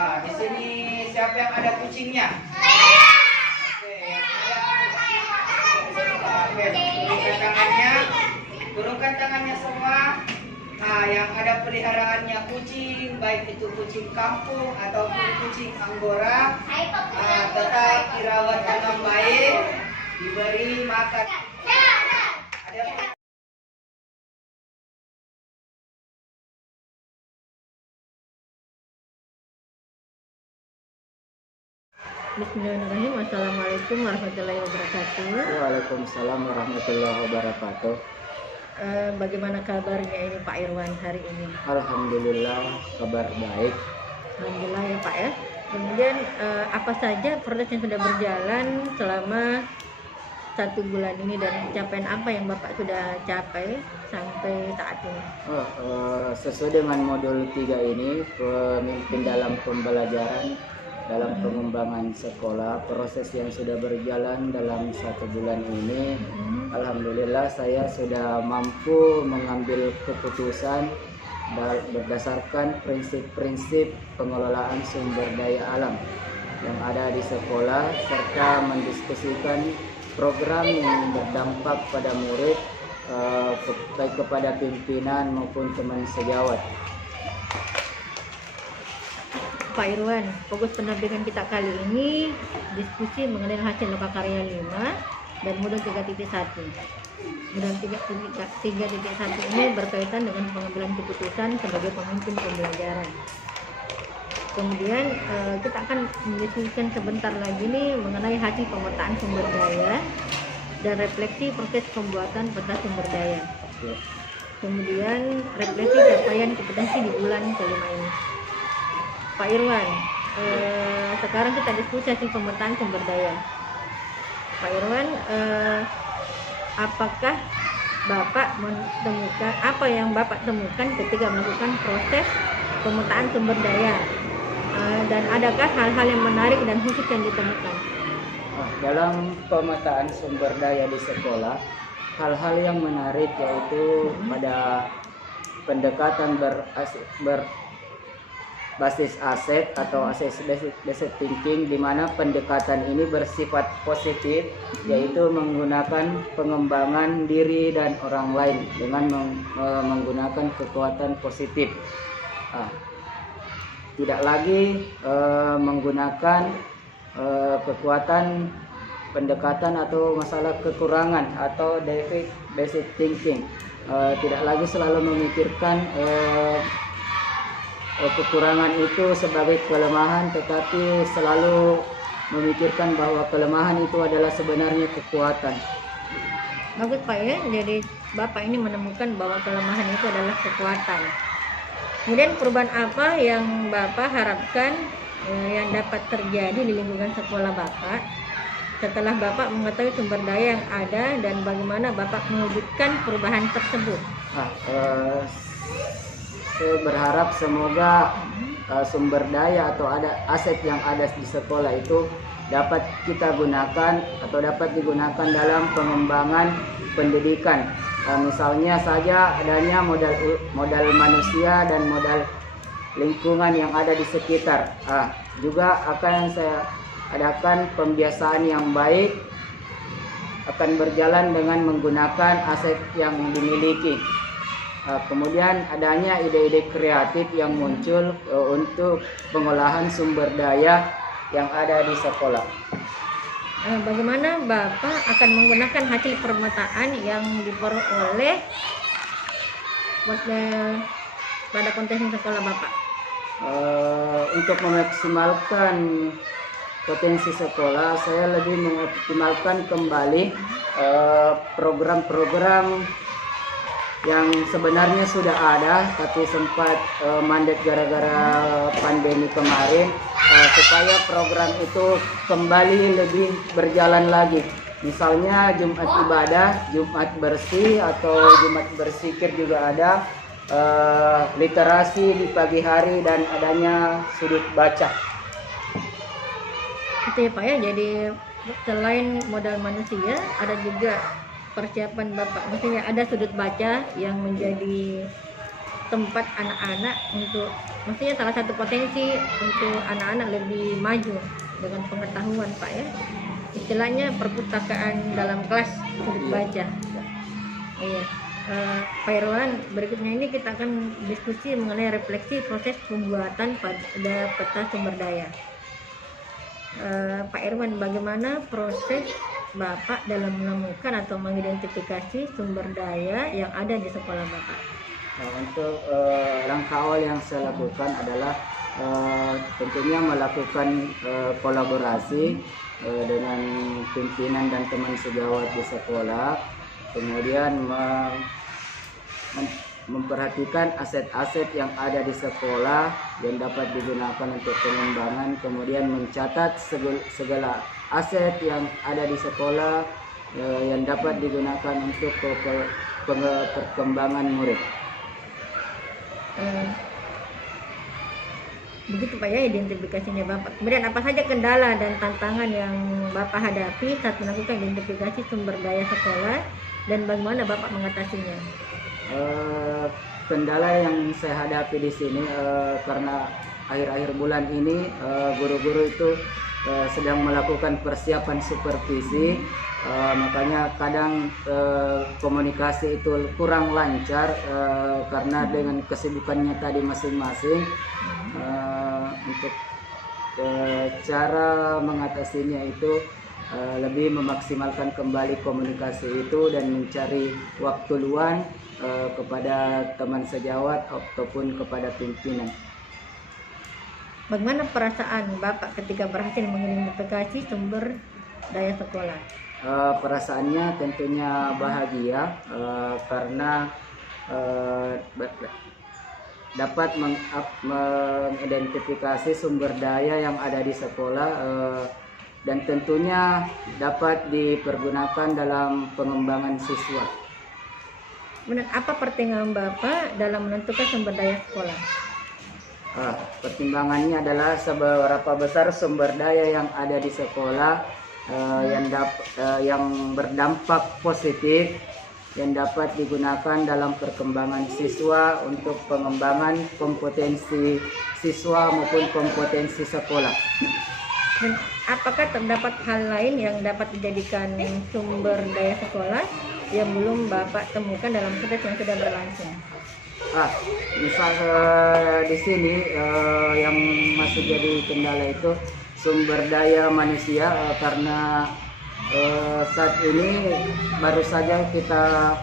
Di sini siapa yang ada kucingnya? Oke, yang ada. Oke, turunkan tangannya semua. Nah, yang ada peliharaannya kucing, baik itu kucing kampung ataupun kucing anggora, tetap dirawat dengan baik, diberi makan. Ada Bismillahirrahmanirrahim. Assalamualaikum warahmatullahi wabarakatuh. Waalaikumsalam warahmatullahi wabarakatuh. Bagaimana kabarnya ini Pak Irwan hari ini? Alhamdulillah kabar baik. Alhamdulillah ya Pak ya. Kemudian apa saja proses yang sudah berjalan selama 1 bulan ini dan capaian apa yang Bapak sudah capai sampai saat ini? Sesuai dengan modul 3 ini, pemimpin dalam pembelajaran dalam pengembangan sekolah, proses yang sudah berjalan dalam 1 bulan ini, alhamdulillah saya sudah mampu mengambil keputusan berdasarkan prinsip-prinsip pengelolaan sumber daya alam yang ada di sekolah, serta mendiskusikan program yang berdampak pada murid, baik kepada pimpinan maupun teman sejawat. Pak Irwan, fokus pendampingan kita kali ini diskusi mengenai hasil lokakarya 5 dan modul 3.1. Modul 3.1 ini berkaitan dengan pengambilan keputusan sebagai pemimpin pembelajaran. Kemudian kita akan mendiskusikan sebentar lagi nih mengenai hasil pemetaan sumber daya dan refleksi proses pembuatan peta sumber daya. Kemudian refleksi capaian kompetensi di bulan kelima ini. Pak Irwan, sekarang kita diskusi hasil pemetaan sumber daya. Pak Irwan, apakah Bapak menemukan apa yang Bapak temukan ketika melakukan proses pemetaan sumber daya? Dan adakah hal-hal yang menarik dan khusus yang ditemukan? Dalam pemetaan sumber daya di sekolah, hal-hal yang menarik yaitu pada pendekatan berbasis aset atau asset thinking, di mana pendekatan ini bersifat positif, yaitu menggunakan pengembangan diri dan orang lain dengan menggunakan kekuatan positif. Tidak lagi menggunakan kekuatan pendekatan atau masalah kekurangan atau deficit thinking. Tidak lagi selalu memikirkan kekurangan itu sebagai kelemahan, tetapi selalu memikirkan bahwa kelemahan itu adalah sebenarnya kekuatan. Bagus Pak ya, jadi Bapak ini menemukan bahwa kelemahan itu adalah kekuatan. Kemudian perubahan apa yang Bapak harapkan yang dapat terjadi di lingkungan sekolah Bapak setelah Bapak mengetahui sumber daya yang ada dan bagaimana Bapak mewujudkan perubahan tersebut? Saya berharap semoga sumber daya atau ada aset yang ada di sekolah itu dapat kita gunakan atau dapat digunakan dalam pengembangan pendidikan. Misalnya saja adanya modal manusia dan modal lingkungan yang ada di sekitar. Juga akan saya adakan pembiasaan yang baik akan berjalan dengan menggunakan aset yang dimiliki. Kemudian adanya ide-ide kreatif yang muncul untuk pengolahan sumber daya yang ada di sekolah. Bagaimana Bapak akan menggunakan hasil pemetaan yang diperoleh pada konteks sekolah Bapak? Untuk memaksimalkan potensi sekolah, saya lebih mengoptimalkan kembali program-program yang sebenarnya sudah ada tapi sempat mandat gara-gara pandemi kemarin, supaya program itu kembali lebih berjalan lagi. Misalnya Jumat ibadah, Jumat bersih atau Jumat berzikir juga ada, literasi di pagi hari dan adanya sudut baca. Itu ya Pak ya, jadi selain modal manusia ada juga persiapan Bapak, maksudnya ada sudut baca yang menjadi tempat anak-anak untuk, maksudnya salah satu potensi untuk anak-anak lebih maju dengan pengetahuan Pak ya. Istilahnya perpustakaan dalam kelas sudut baca. Iya. Pak Irwan, berikutnya ini kita akan diskusi mengenai refleksi proses pembuatan pada peta sumber daya. Pak Irwan, bagaimana proses Bapak dalam menemukan atau mengidentifikasi sumber daya yang ada di sekolah Bapak? Untuk langkah awal yang saya lakukan adalah tentunya melakukan kolaborasi dengan pimpinan dan teman sejawat di sekolah, kemudian memperhatikan aset-aset yang ada di sekolah yang dapat digunakan untuk pengembangan, kemudian mencatat segala aset yang ada di sekolah yang dapat digunakan untuk perkembangan murid. Begitu Pak ya identifikasinya Bapak. Kemudian apa saja kendala dan tantangan yang Bapak hadapi saat melakukan identifikasi sumber daya sekolah dan bagaimana Bapak mengatasinya? Kendala yang saya hadapi di sini karena akhir-akhir bulan ini guru-guru itu sedang melakukan persiapan supervisi, makanya kadang komunikasi itu kurang lancar karena dengan kesibukannya tadi masing-masing. Untuk cara mengatasinya itu lebih memaksimalkan kembali komunikasi itu dan mencari waktu luang kepada teman sejawat ataupun kepada pimpinan. Bagaimana perasaan Bapak ketika berhasil mengidentifikasi sumber daya sekolah? Perasaannya tentunya bahagia karena dapat mengidentifikasi sumber daya yang ada di sekolah dan tentunya dapat dipergunakan dalam pengembangan siswa. Apa pertimbangan Bapak dalam menentukan sumber daya sekolah? Pertimbangannya adalah seberapa besar sumber daya yang ada di sekolah yang berdampak positif yang dapat digunakan dalam perkembangan siswa untuk pengembangan kompetensi siswa maupun kompetensi sekolah. Dan apakah terdapat hal lain yang dapat dijadikan sumber daya sekolah yang belum Bapak temukan dalam proses yang sudah berlangsung? Misal di sini yang masih jadi kendala itu sumber daya manusia karena saat ini baru saja kita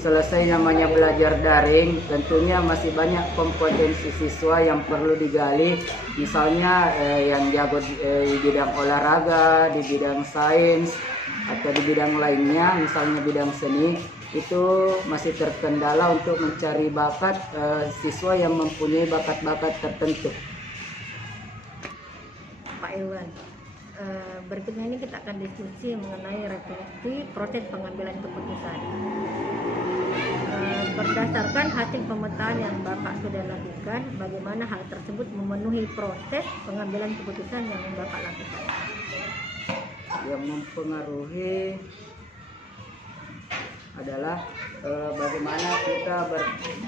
selesai namanya belajar daring, tentunya masih banyak kompetensi siswa yang perlu digali, misalnya yang jago di bidang olahraga, di bidang sains atau di bidang lainnya, misalnya bidang seni, itu masih terkendala untuk mencari bakat siswa yang mempunyai bakat-bakat tertentu. Pak Irwan, berikutnya ini kita akan diskusi mengenai refleksi proses pengambilan keputusan. Berdasarkan hasil pemetaan yang Bapak sudah lakukan, bagaimana hal tersebut memenuhi proses pengambilan keputusan yang Bapak lakukan? Yang mempengaruhi adalah bagaimana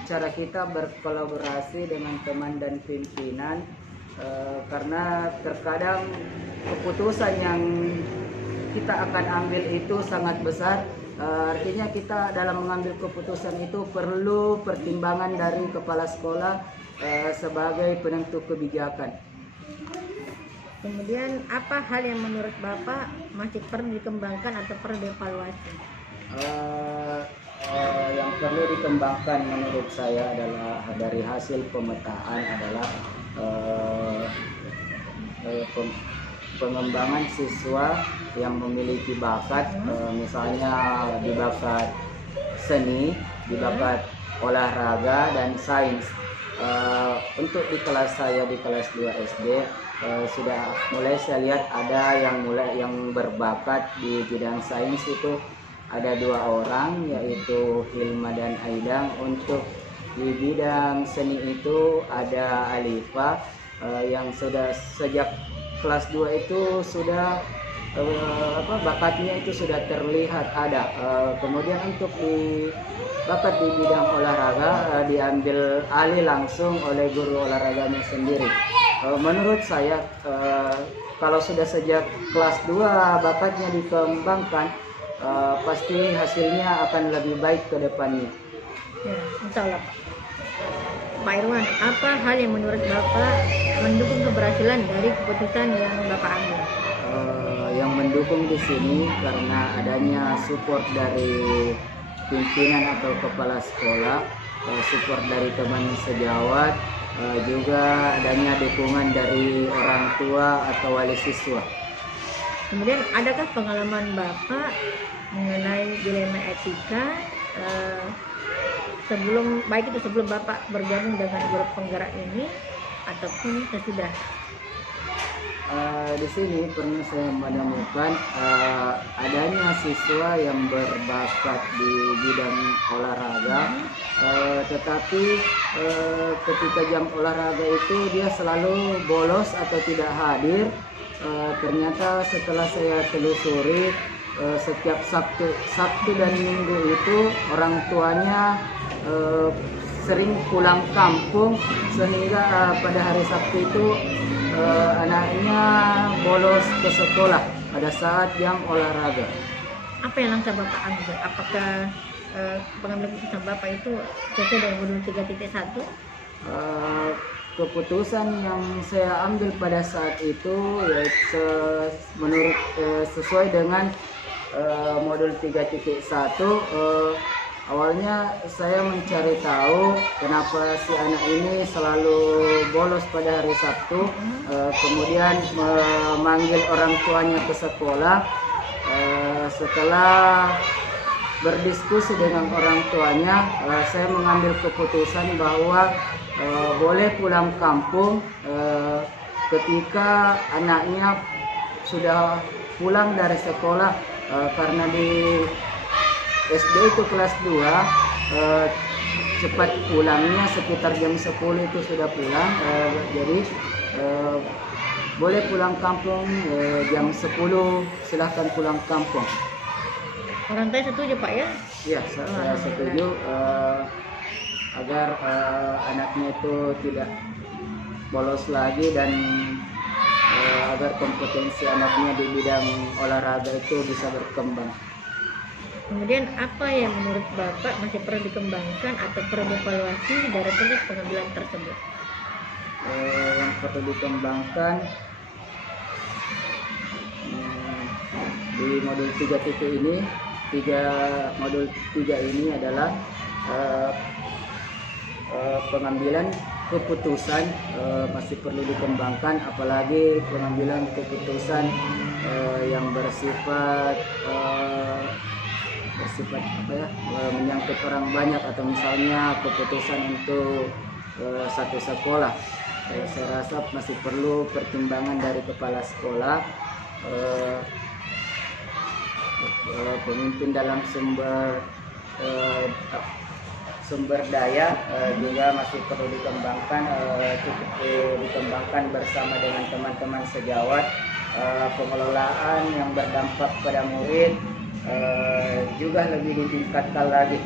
cara kita berkolaborasi dengan teman dan pimpinan, karena terkadang keputusan yang kita akan ambil itu sangat besar. Artinya kita dalam mengambil keputusan itu perlu pertimbangan dari kepala sekolah sebagai penentu kebijakan. Kemudian apa hal yang menurut Bapak masih perlu dikembangkan atau perlu dievaluasi? Yang perlu dikembangkan menurut saya adalah dari hasil pemetaan adalah pengembangan siswa yang memiliki bakat, misalnya di bakat seni, di bakat olahraga dan sains. Untuk di kelas saya di kelas 2 SD sudah mulai saya lihat ada yang berbakat di bidang sains itu ada 2 orang, yaitu Hilma dan Aidang. Untuk di bidang seni itu ada Alifa yang sudah sejak kelas 2 itu sudah bakatnya itu sudah terlihat ada. Kemudian untuk bakat di bidang olahraga diambil alih langsung oleh guru olahraganya sendiri. Menurut saya kalau sudah sejak kelas 2 bakatnya dikembangkan, pasti hasilnya akan lebih baik ke depannya. Ya, insya Allah Pak. Pak Irwan, apa hal yang menurut Bapak mendukung keberhasilan dari keputusan yang Bapak ambil? Yang mendukung di sini karena adanya support dari pimpinan atau kepala sekolah, support dari teman sejawat, juga adanya dukungan dari orang tua atau wali siswa. Kemudian adakah pengalaman Bapak mengenai dilema etika sebelum Bapak bergabung dengan grup penggerak ini ataupun sesudah? Di sini pernah saya menemukan adanya siswa yang berbakat di bidang olahraga, tetapi ketika jam olahraga itu dia selalu bolos atau tidak hadir. Ternyata setelah saya telusuri, setiap Sabtu dan Minggu itu orang tuanya sering pulang kampung, sehingga pada hari Sabtu itu anaknya bolos ke sekolah pada saat jam olahraga. Apa yang langkah Bapak ambil? Apakah pengambilan keputusan Bapak itu sesuai dengan modul 3.1? Keputusan yang saya ambil pada saat itu yaitu sesuai dengan modul 3.1. Awalnya saya mencari tahu kenapa si anak ini selalu bolos pada hari Sabtu, kemudian memanggil orang tuanya ke sekolah. Setelah berdiskusi dengan orang tuanya, saya mengambil keputusan bahwa boleh pulang kampung ketika anaknya sudah pulang dari sekolah, karena di SD itu kelas 2 cepat pulangnya sekitar jam 10 itu sudah pulang, jadi boleh pulang kampung jam 10, silahkan pulang kampung. Orang tua setuju Pak ya? Iya, saya setuju agar anaknya itu tidak bolos lagi dan agar kompetensi anaknya di bidang olahraga itu bisa berkembang. Kemudian apa yang menurut Bapak masih perlu dikembangkan atau perlu dievaluasi dari proses pengambilan tersebut? Yang perlu dikembangkan di modul 3 ini, modul 3 ini adalah pengambilan keputusan masih perlu dikembangkan, apalagi pengambilan keputusan yang bersifat menyangkut orang banyak, atau misalnya keputusan untuk satu sekolah. Saya rasa masih perlu pertimbangan dari kepala sekolah, pemimpin dalam sumber daya juga masih perlu dikembangkan, dikembangkan bersama dengan teman-teman sejawat. Pengelolaan yang berdampak pada murid juga lebih ditingkatkan lagi.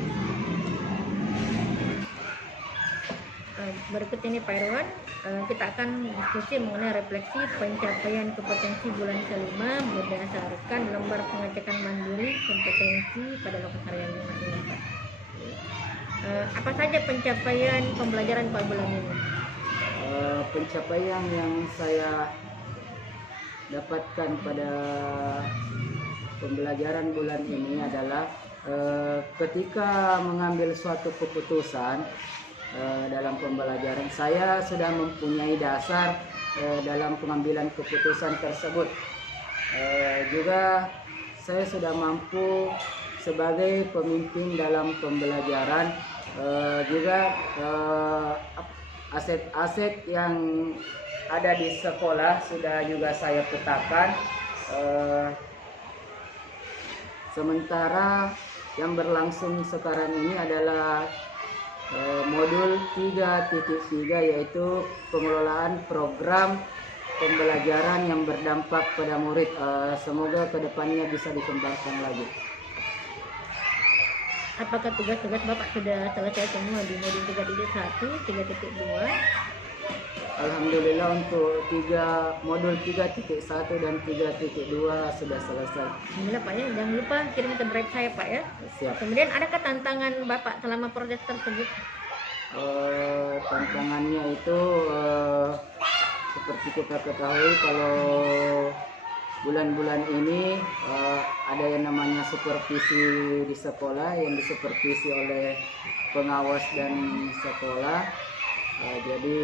Berikut ini Pak Irwan, kita akan diskusi mengenai refleksi pencapaian kompetensi bulan kelima berdasarkan lembar pengecekan mandiri kompetensi pada lokakarya 5 ini Pak. Apa saja pencapaian pembelajaran Pak bulan ini? Pencapaian yang saya dapatkan pada pembelajaran bulan ini adalah ketika mengambil suatu keputusan dalam pembelajaran, saya sudah mempunyai dasar dalam pengambilan keputusan tersebut. Juga saya sudah mampu sebagai pemimpin dalam pembelajaran. Juga aset-aset yang ada di sekolah sudah juga saya petakan. Sementara yang berlangsung sekarang ini adalah modul 3.3, yaitu pengelolaan program pembelajaran yang berdampak pada murid. Semoga kedepannya bisa dikembangkan lagi. Apakah tugas-tugas Bapak sudah selesai semua di modul 3.1, 3.2? Alhamdulillah untuk modul 3.1 dan 3.2 sudah selesai. Alhamdulillah Pak ya, jangan lupa kirim ke drive saya Pak ya. Siap. Kemudian adakah tantangan Bapak selama proses tersebut? Tantangannya itu seperti kita ketahui kalau bulan-bulan ini ada yang namanya supervisi di sekolah yang disupervisi oleh pengawas dan sekolah. Jadi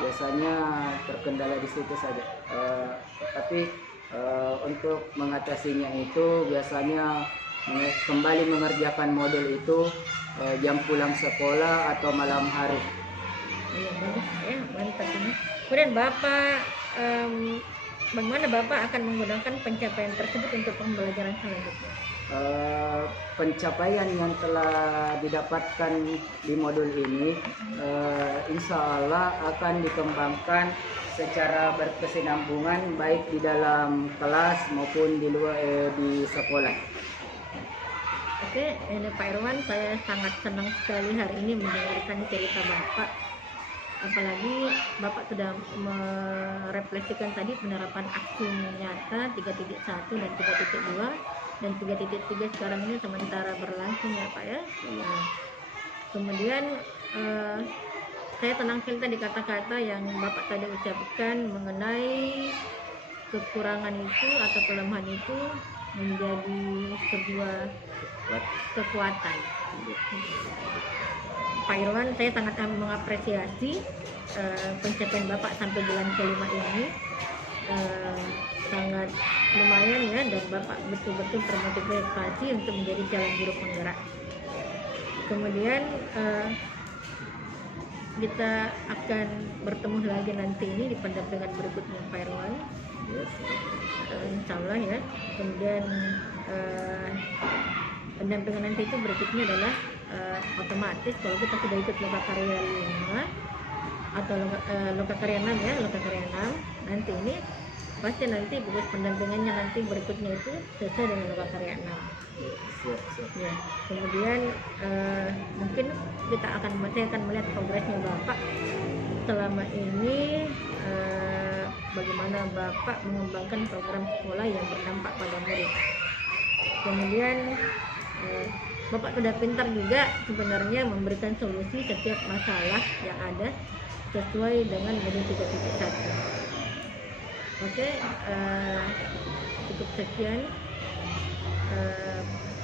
biasanya terkendala di situ saja. Tapi untuk mengatasinya itu biasanya kembali mengerjakan modul itu jam pulang sekolah atau malam hari. Iya bagus ya, mantap ini. Kemudian Bapak, bagaimana Bapak akan menggunakan pencapaian tersebut untuk pembelajaran selanjutnya? Pencapaian yang telah didapatkan di modul ini insya Allah akan dikembangkan secara berkesinambungan baik di dalam kelas maupun di luar di sekolah. Oke, ini Pak Irwan, saya sangat senang sekali hari ini mendengarkan cerita Bapak. Apalagi Bapak sudah merefleksikan tadi penerapan aksi nyata 3.1 dan 3.2 dan 3.3 sekarang ini sementara berlangsung ya Pak ya. Kemudian saya tenang sekali tadi kata-kata yang Bapak tadi ucapkan mengenai kekurangan itu atau kelemahan itu menjadi sebuah kekuatan. Pak Irwan, saya sangat mengapresiasi pencapaian Bapak sampai bulan kelima ini. Sangat lumayan ya, dan Bapak betul-betul termotivasi untuk menjadi calon guru penggerak. Kemudian kita akan bertemu lagi nanti ini di pendampingan berikutnya Pak Irwan. Insya Allah ya. Kemudian pendampingan nanti itu berikutnya adalah otomatis kalau kita sudah ikut lokakarya 5 atau lokakarya 6 ya, lokakarya 6 nanti ini pasti nanti fokus pendampingannya nanti berikutnya itu sesuai dengan lokakarya 6. Ya, kemudian mungkin saya akan melihat progresnya Bapak selama ini, bagaimana Bapak mengembangkan program sekolah yang berdampak pada murid. Kemudian Bapak sudah pintar juga sebenarnya memberikan solusi setiap masalah yang ada sesuai dengan modul 3.1. Oke, cukup sekian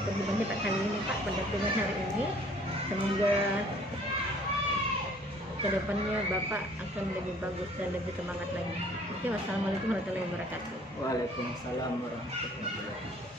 perjumpaan kita kali ini Pak, pendampingan hari ini. Semoga kedepannya Bapak akan lebih bagus dan lebih semangat lagi. Oke, wassalamualaikum warahmatullahi wabarakatuh. Waalaikumsalam warahmatullahi wabarakatuh.